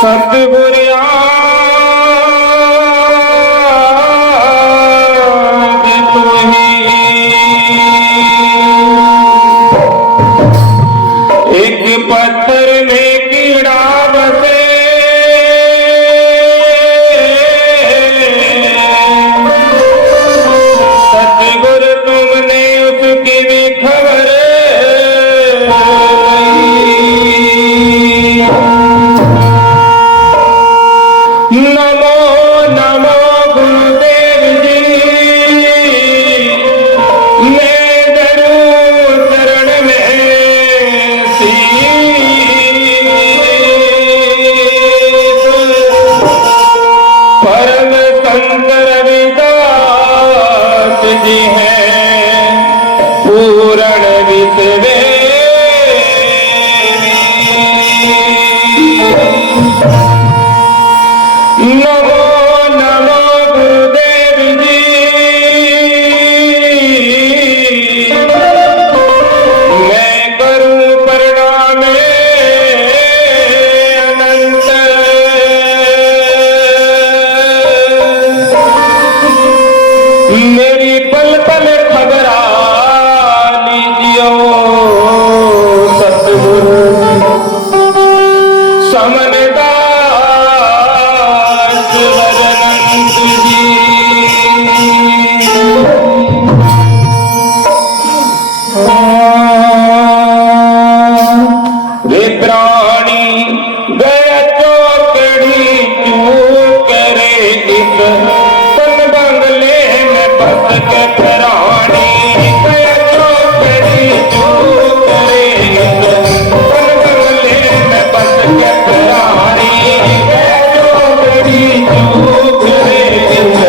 सतगुर आद तुम्हीं एक पत्थर में कीड़ा बसे सतगुर तुमने उसकी भी खबर नमो नमो गुरुदेव जी मैं डरूं शरण में परम संत रविदास जी हैं पूर्ण विश्व नमो नमो गुरुदेव जी मैं करूं प्रणाम अनंत मेरी पल पल खबरा लीजियो सतगुरु समनदा वे प्राणी गया चौकड़ी चूक करे इस तन बंगले में बस के प्राणी गया चौकड़ी चूक करे इस तन बंगले में बस के प्राणी गया चौकड़ी चूक करे इस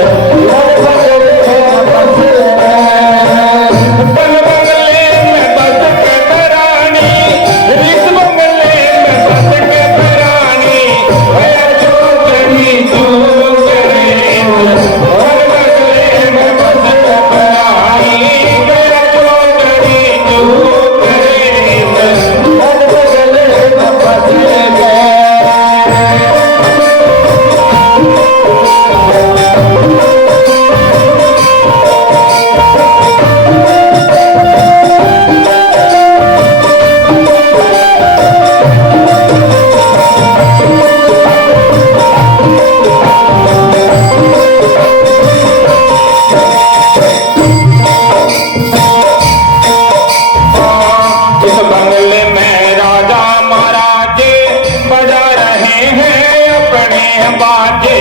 बाजे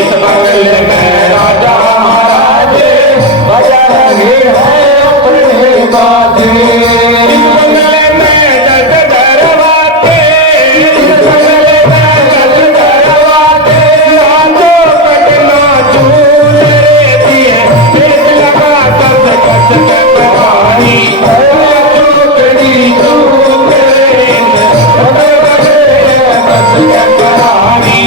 इस बंगले में राजा महाराज बजा रहे हैं अपने बाजे इस बंगले में दस दरवाजे इस बंगले में दस दरवाजे आजो कटना चूर रे दिए पेट लगा दस कट के पहाड़ी चूकड़ी चूक रे बस के पहाड़ी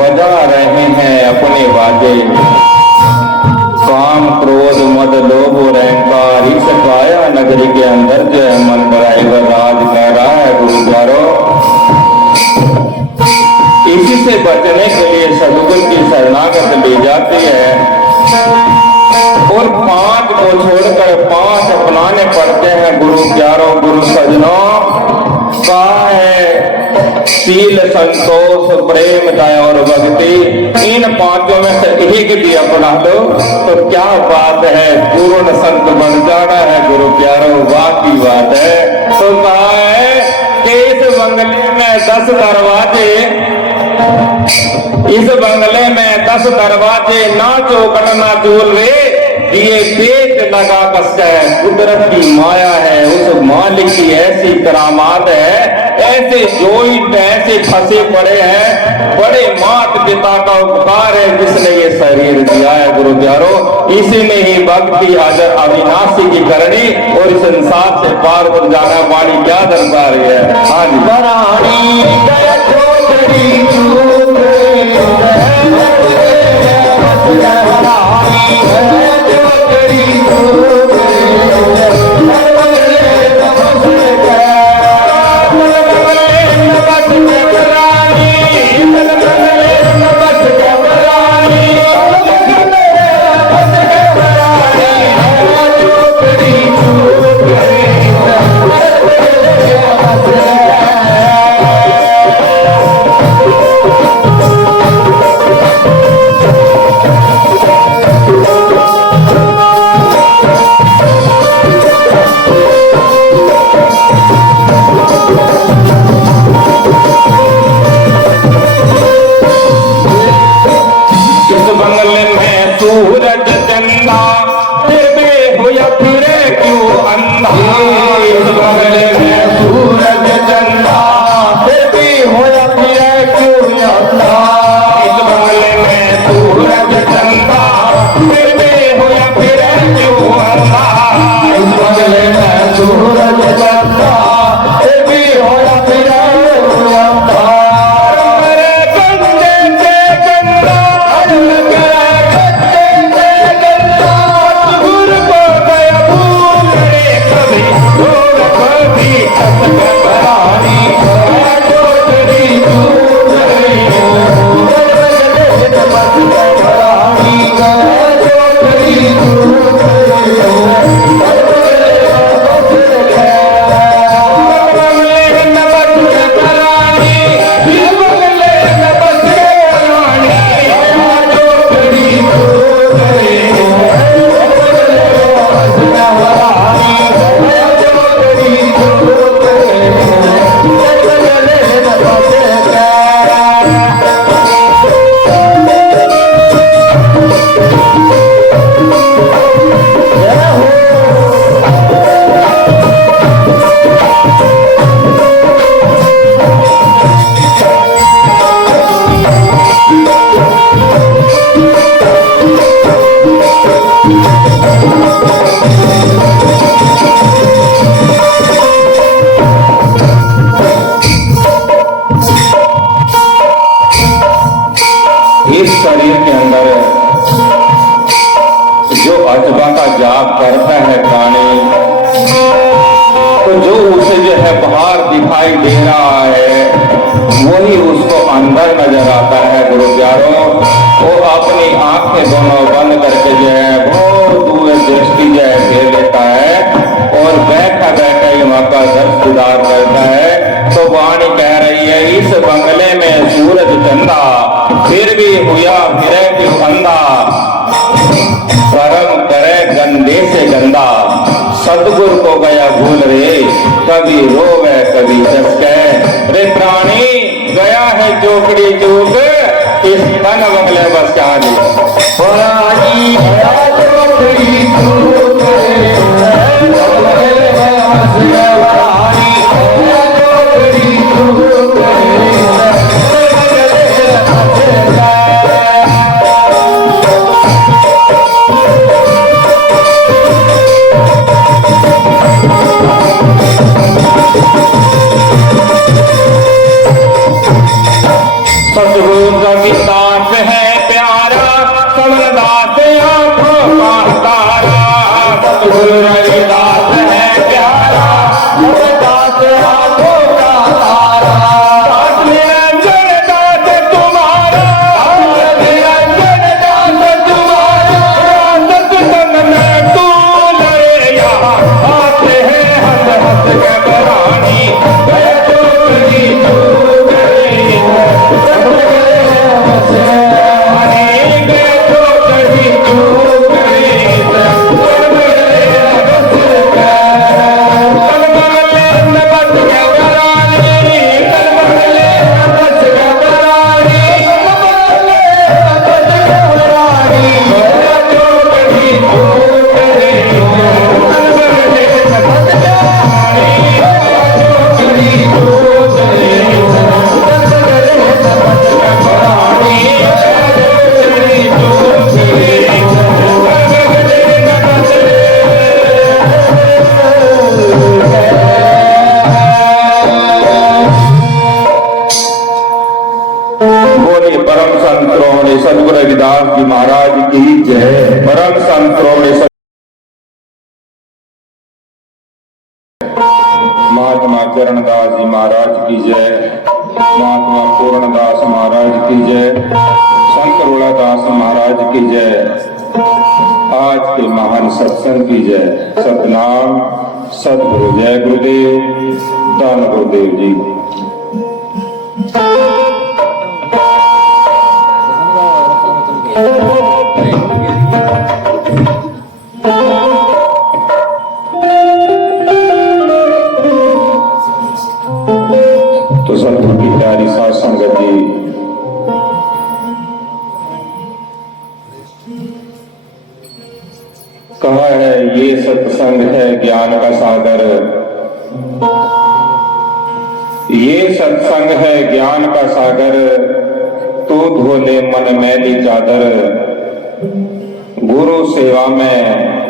बजा रहे हैं अपने बाजे। काम क्रोध मद लोभ और अहंकार इस काया नगरी के अंदर जो है मन ड्राइवर राज कर रहा है गुरु प्यारो। इसी से बचने के लिए सदगुरु की शरणागत ली जाती है और 5 को छोड़कर 5 अपनाने पड़ते हैं गुरु प्यारो गुरु सजनों। कहा है शील संतोष प्रेम दया और भक्ति, इन 5 में से एक भी अपना लो तो क्या बात है, पूर्ण संत बन जाना है गुरु प्यारो। बाकी बात है तो कहा है कि इस बंगले में 10 दरवाजे, इस बंगले में 10 दरवाजे, ना चौकट ना चूल रे दिए पेट लगा कसता है। कुदरत की माया है, उस मालिक की ऐसी करामात है, ऐसे जोइंट ऐसे फंसे पड़े हैं। बड़े मात पिता का उपकार है जिसने ये शरीर दिया है गुरु प्यारो। इसी में ही भक्ति अविनाशी की करनी और इस संसार से पार हो जाना वाली क्या दरकार है। हाँ इस शरीर के अंदर जो अजबा का जाप करता है प्राणी, तो जो उसे जो है बाहर दिखाई दे रहा है वही उसको अंदर नजर आता है गुरु प्यारों। वो अपनी आंखें दोनों बंद करके जो है बहुत दूर दृष्टि जो है फेर लेता है और बैठा बैठा ही वहां का दर्श दीदार करता है। तो वाणी कह रही है इस बंगले में सूरज चंदा फिर भी हुआ फिरे क्यों अंधा, कर्म करे गंदे से गंदा, सतगुरु को गया भूल रे कभी रोवे कभी चसके। रे प्राणी गया है चोकड़ी चूक इस तन बंगले बस कहानी। प्राणी गया चोकड़ी चूक सतगुरु रविदास है प्यारा सबरदास आंखों का तारा सतगुरु रविदास है प्यारा सबरदास आंखों का तारा दास निरंजन दास तुम्हारा निरंजन दास तुम्हारा सत्संग में तू लड़े यहाँ आते हैं हंस हंस के बरानी गए तो कहीं चूक गए सतगुरु रविदास जी महाराज की जय। परम संत महात्मा चरणदास जी महाराज की जय। महात्मा पूर्णदास महाराज की जय। संत रोलादास महाराज की जय। आज के महान सत्संग की जय। सतनाम सतगुरु। जय गुरुदेव। धन गुरुदेव जी। तो सतगुरु की प्यारी साध संगत जी, कहा है ये सत्संग है ज्ञान का सागर। ये सत्संग है ज्ञान का सागर, तू धो ले मन मैली चादर। गुरु सेवा में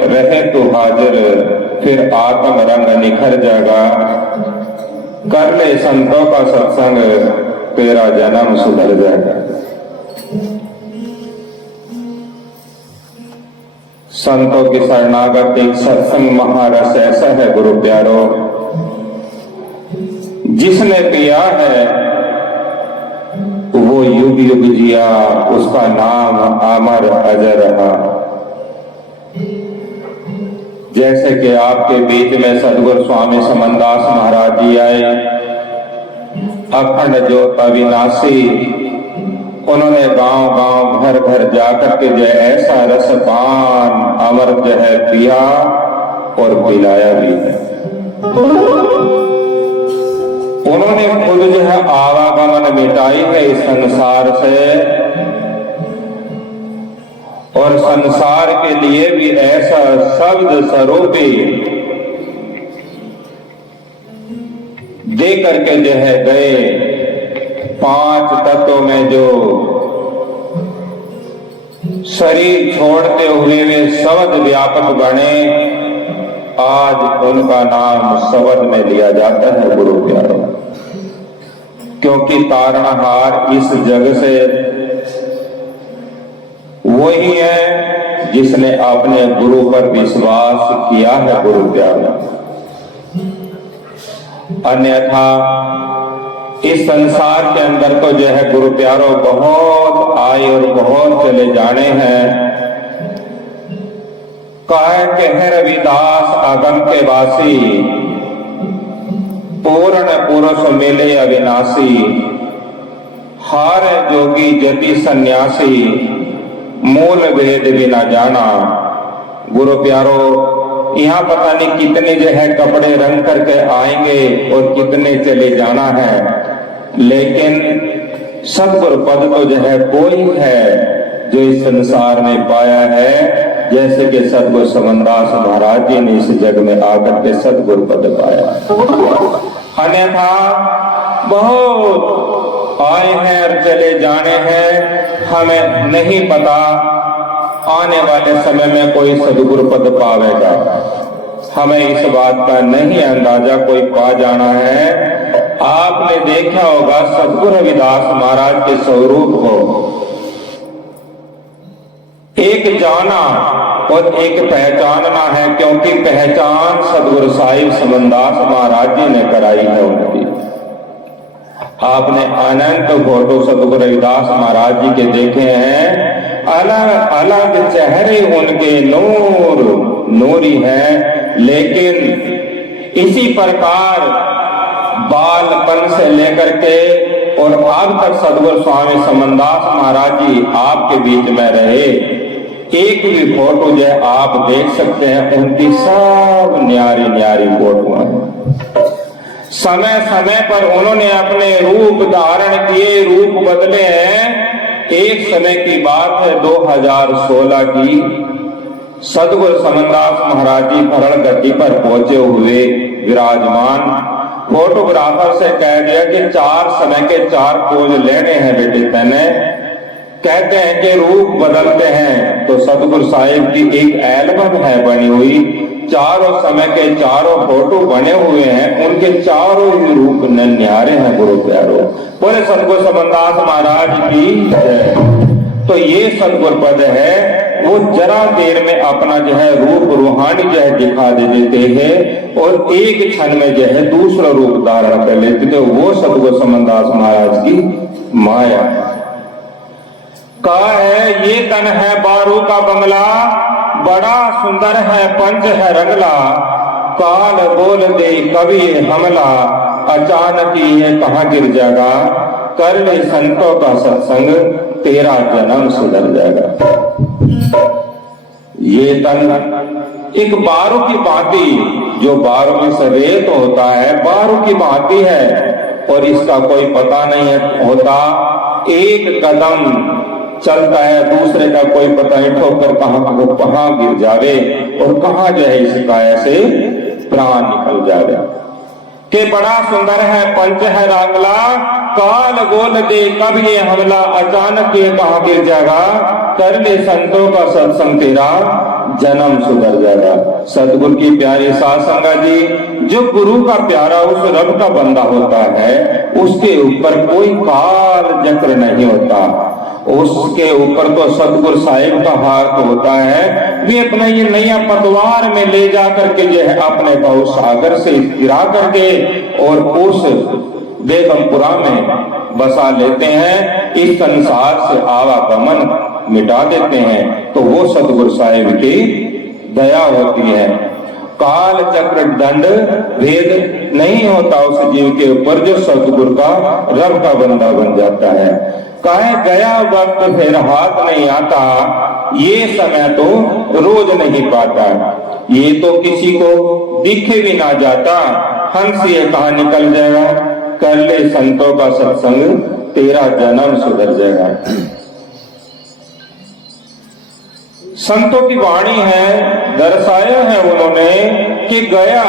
रहे तू हाजिर, फिर आत्म रंग निखर जाएगा। कर ले संतों का सत्संग, तेरा जन्म सुधर जाएगा। संतों की शरणागत एक सत्संग महारस ऐसा है गुरु प्यारो, जिसने पिया है वो युग युग जिया, उसका नाम अमर अजर रहा। जैसे कि आपके बीच में सदगुरु स्वामी समनदास महाराज जी आए, अखंड ज्योत अविनाशी, उन्होंने गांव गांव घर घर जाकर के जो ऐसा रसपान अमृत जो है पिया और पिलाया भी है। उन्होंने खुद जो है आवागमन मिटाई है इस संसार से, और संसार के लिए भी ऐसा शब्द स्वरूपी दे करके जो है गए। 5 तत्वों में जो शरीर छोड़ते हुए वे शब्द व्यापक बने, आज उनका नाम शब्द में लिया जाता है गुरु प्यारो। क्योंकि तारणहार इस जग से वही है जिसने अपने गुरु पर विश्वास किया है गुरु प्यारो। अन्यथा इस संसार के अंदर तो जो है गुरु प्यारो बहुत आए और बहुत चले जाने हैं। कहे के है रविदास आगम के वासी, पूर्ण पुरुष मिले अविनाशी। हार जोगी जति सन्यासी, मूल वेद भी ना जाना। गुरु प्यारो, यहाँ पता नहीं कितने जो है कपड़े रंग करके आएंगे और कितने चले जाना है, लेकिन सतगुरु पद तो जो है कोई है जो इस संसार में पाया है। जैसे कि सतगुरु समनदास महाराज जी ने इस जग में आकर के सतगुरु पद पाया। अन्यथा बहुत आए हैं और चले जाने हैं, हमें नहीं पता आने वाले समय में कोई सदगुरु पद पावेगा। हमें इस बात का नहीं अंदाजा कोई पा जाना है। आपने देखा होगा सद्गुरु रविदास महाराज के स्वरूप को, एक जाना और एक पहचानना है, क्योंकि पहचान सद्गुरु साहिब समनदास महाराज जी ने कराई है उनकी। आपने अनंत फोटो सद्गुरु रविदास महाराज जी के देखे हैं, अलग अलग चेहरे उनके नूर नूरी हैं, लेकिन इसी प्रकार बालपन से लेकर के और अब तक सद्गुरु स्वामी समनदास महाराज जी आपके बीच में रहे। एक भी फोटो जो आप देख सकते हैं, उनकी सब न्यारी न्यारी फोटो हैं। समय समय पर उन्होंने अपने रूप धारण किए, रूप बदले हैं। एक समय की बात है 2016 की, सद्गुरु समनदास महाराज जी भरण गद्दी पर पहुंचे हुए विराजमान, फोटोग्राफर से कह दिया कि 4 समय के 4 पोज लेने हैं बेटे तने। कहते हैं कि रूप बदलते हैं, तो सद्गुरु साहिब की एक एल्बम है बनी हुई, चारों समय के चारों फोटो बने हुए हैं, उनके चारों ही रूप नन्यारे हैं गुरु प्यारो। बोले सद्गुरु समनदास महाराज की। तो ये सद्गुरु पद है, वो जरा देर में अपना जो है रूप रूहानी जो है दिखा दे देते हैं और एक क्षण में जो है दूसरा रूप धारण कर लेते थे। वो सद्गुरु समनदास महाराज की माया कहा है। ये तन है बारू का बंगला, बड़ा सुंदर है पंच है रंगला, काल बोल दे कभी हमला, अचानक ये कहाँ गिर जाएगा, कर ले संतों का सत्संग, तेरा जन्म सुधर जाएगा। ये तन एक बारू की भांति, जो बारू में से रेत होता है, बारू की भांति है और इसका कोई पता नहीं होता। एक कदम चलता है, दूसरे का कोई पता नहीं, ठोकर कहाँ गिर जावे और कहाँ जो है इसका ऐसे प्राण निकल जावे। के बड़ा सुंदर है पंच है रांगला, काल गोल दे कब ये हमला, अचानक ये कहाँ गिर जाएगा, कर ले संतों का सत्संग, तेरा जन्म सुधर जाएगा। सतगुरु की प्यारी साध संगत जी, जो गुरु का प्यारा उस रब का बंदा होता है, उसके ऊपर कोई काल चक्र नहीं होता, उसके ऊपर तो सतगुरु साहिब का हाथ होता है। वे अपना ये नया पतवार में ले जा करके जो है अपने बहु सागर से गिरा करके और उस बेगमपुरा में बसा लेते हैं, इस संसार से आवागमन मिटा देते हैं। तो वो सतगुरु साहिब की दया होती है। काल चक्र दंड भेद नहीं होता उस जीव के ऊपर जो सतगुरु का रब का बंदा बन जाता है। कहे गया वक्त फिर हाथ नहीं आता, ये समय तो रोज नहीं पाता, ये तो किसी को दिखे भी ना जाता, हंस ये कहाँ निकल जाएगा, कर ले संतों का सत्संग, तेरा जन्म सुधर जाएगा। संतों की वाणी है, दर्शाया है उन्होंने कि गया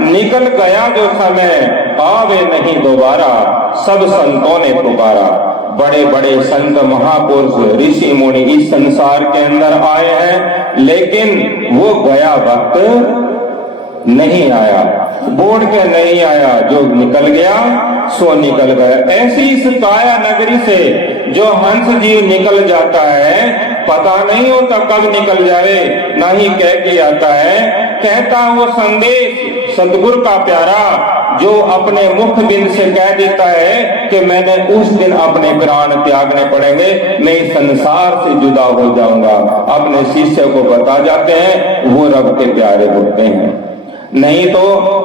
निकल गया जो समय, आवे नहीं दोबारा, सब संतों ने पुकारा। बड़े बड़े संत महापुरुष ऋषि मुनि इस संसार के अंदर आए हैं, लेकिन वो गया वक्त नहीं आया, बोर्ड के नहीं आया, जो निकल गया सो निकल गया। ऐसी इस काया नगरी से जो हंस जीव निकल जाता है, पता नहीं होता कब निकल जाए, ना ही कह के आता है। कहता वो संदेश सतगुरु का प्यारा, जो अपने मुख बिंद से कह देता है कि मैंने उस दिन अपने प्राण त्यागने पड़ेंगे, मैं इस संसार से जुदा हो जाऊंगा, अपने शिष्य को बता जाते हैं, वो रब के प्यारे होते हैं। नहीं तो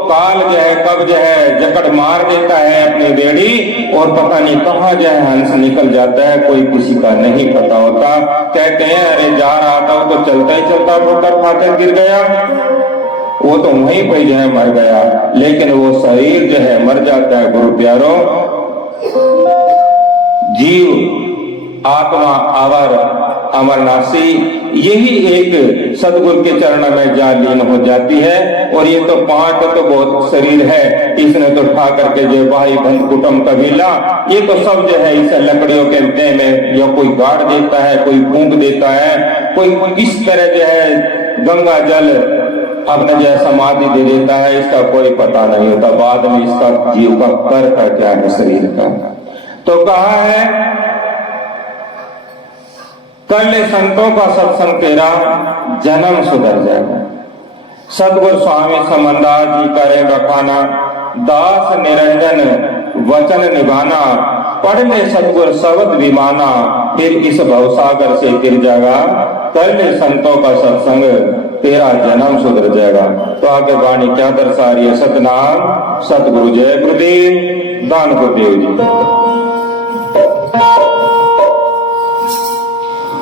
काल जो है कब जो है जकड़ मार देता है अपनी बेड़ी और पता नहीं कहाँ जो है हंस निकल जाता है, कोई किसी का नहीं पता होता। कहते हैं अरे जा रहा था वो तो चलता ही चलता ठोकर खाकर गिर गया, वो तो वहीं पर जो है मर गया, लेकिन वो शरीर जो है मर जाता है। गुरु प्यारो, जीव आत्मा आवर अमरनाशी, यही एक सदगुरु के चरण में जा लीन हो जाती है। और ये तो 5 तो बहुत शरीर है, इसने तो उठा करके जो भाई बंद कुटुंब कबीला, ये तो सब जो है इसे लकड़ियों के देह में या कोई गाड़ देता है, कोई फूंक देता है, कोई किस तरह जो है गंगा जल अपने जैसा समाधि दे देता है, इसका कोई पता नहीं होता बाद में इसका जीव का कर का क्या है शरीर का। तो कहा है कर ले संतों का सत्संग तेरा जन्म सुधर जाएगा। सतगुरु स्वामी समनदास जी करे बखाना, दास निरंजन वचन निभाना, पढ़ ले सतगुर शब्द विमाना, फिर इस भवसागर से तिर जाएगा। कर ले संतों का सत्संग तेरा जन्म सुधर जाएगा। तो आगे वाणी क्या दर्शा रही है? सतनाम सतगुरु जय गुरुदेव दान गुरुदेव जी।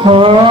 हाँ